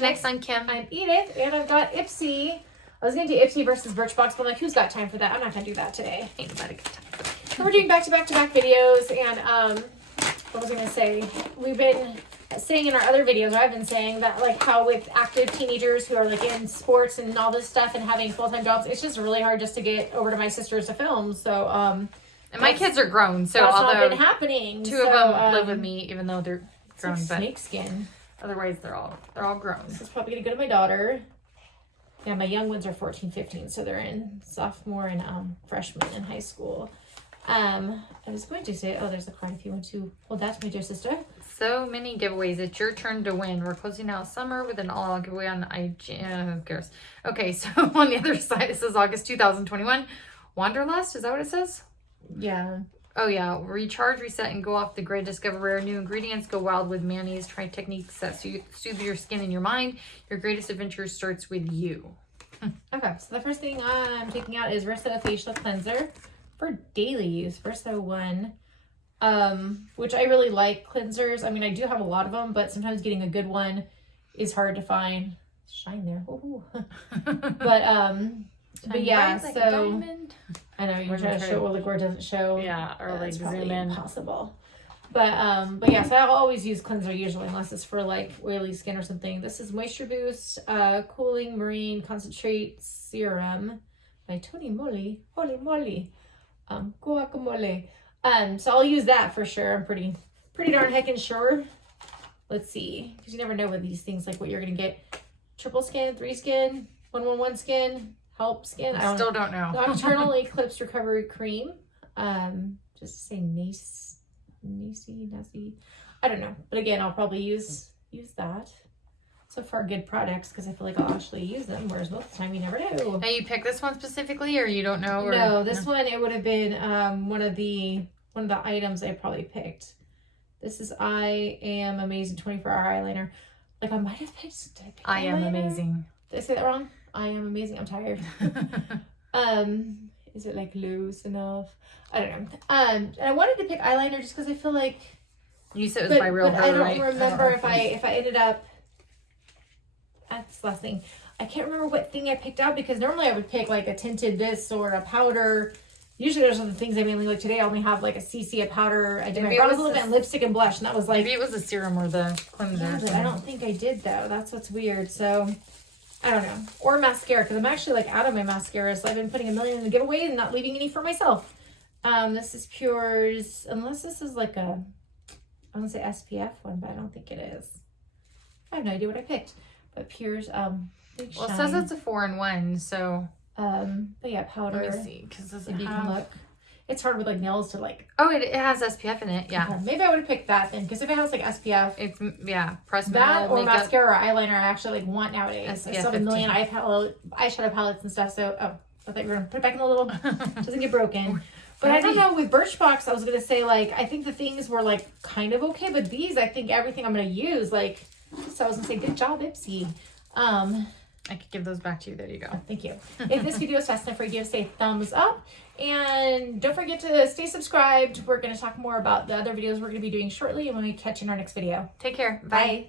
Next, I'm Kim. I'm Edith, and I've got Ipsy. I was going to do Ipsy versus Birchbox, but I'm like, who's got time for that? I'm not going to do that today. Ain't nobody got time for that. So we're doing back-to-back-to-back videos, and what was I going to say? We've been saying in our other videos, or I've been saying that, like, how with active teenagers who are, like, in sports and all this stuff and having full-time jobs, it's just really hard just to get over to my sister's to film, so, and my kids are grown, so that's although not been happening. two of them live with me, even though they're grown, like but snakeskin. otherwise they're all grown. This is probably going to go to my daughter. Yeah, my young ones are 14, 15, so they're in sophomore and freshman in high school. I was going to say, there's a card if you want to hold that to my dear sister. So many giveaways. It's your turn to win. We're closing out summer with an all-out giveaway on IG. Who cares? Okay, so on the other side, it says August 2021. Wanderlust, is that what it says? Yeah. Oh, yeah. Recharge, reset, and go off the grid. Discover rare new ingredients. Go wild with mayonnaise. Try techniques that soothe your skin and your mind. Your greatest adventure starts with you. Okay, so the first thing I'm taking out is Versa Facial Cleanser for daily use. Versa 1, which I really like cleansers. I mean, I do have a lot of them, but sometimes getting a good one is hard to find. Shine there. But yeah, bright like so a diamond. I know you're trying to show what where it doesn't show. Yeah, or like it's zoom probably in. impossible. But yeah, so I'll always use cleanser usually, unless it's for like oily skin or something. This is Moisture Boost Cooling Marine Concentrate Serum by Tony Moly. Holy moly. Guacamole. So I'll use that for sure. I'm pretty darn heckin' sure. Let's see, because you never know with these things, like what you're gonna get. Triple skin, 3 skin, 111 skin, help skin. I still don't know. Nocturnal Eclipse Recovery Cream. Just to say nasty. I don't know. But again, I'll probably use that. So far, good products, because I feel like I'll actually use them, whereas most of the time you never do. Now, you picked this one specifically, or you don't know? Or, no, this one, it would have been one of the items I probably picked. This is I Am Amazing 24-hour eyeliner. Like, I might have picked... Did I pick I Am eyeliner? Amazing. Did I say that wrong? I Am Amazing. I'm tired. Is it like loose enough? I don't know. And I wanted to pick eyeliner just because I feel like... You said it was by Real Her, I don't right? remember if I ended up... That's the last thing. I can't remember what thing I picked out, because normally I would pick like a tinted this or a powder. Usually those are the things I mainly like. Today I only have like a CC, a powder. I did my bronzer, lip, and lipstick and blush, and that was like... Maybe it was the serum or the cleanser. Yeah, but I don't think I did though. That's what's weird. So... I don't know. Or mascara, because I'm actually like out of my mascara, so I've been putting 1 million in the giveaway and not leaving any for myself. This is Pure's, unless this is like a, I want to say SPF one, but I don't think it is. I have no idea what I picked. But Pure's Big Well, Shine. it says it's a 4-in-1, so. But yeah, powder. Let me see, because does it If you can have... look. It's hard with like nails to like. Oh, it has SPF in it, yeah. Okay, maybe I would have picked that then, because if it has like SPF. It's, yeah, press That metal, or makeup. mascara or eyeliner I actually like want nowadays. I still have 1 million eyeshadow palettes and stuff, so I thought you were gonna put it back in the little doesn't get broken. But I don't know, with Birchbox I was gonna say, like, I think the things were like kind of okay, but these I think everything I'm gonna use, like, so I was gonna say good job, Ipsy. I could give those back to you. There you go. Thank you. If this video is fast enough for you, say thumbs up. And don't forget to stay subscribed. We're going to talk more about the other videos we're going to be doing shortly, and we'll catch you in our next video. Take care. Bye.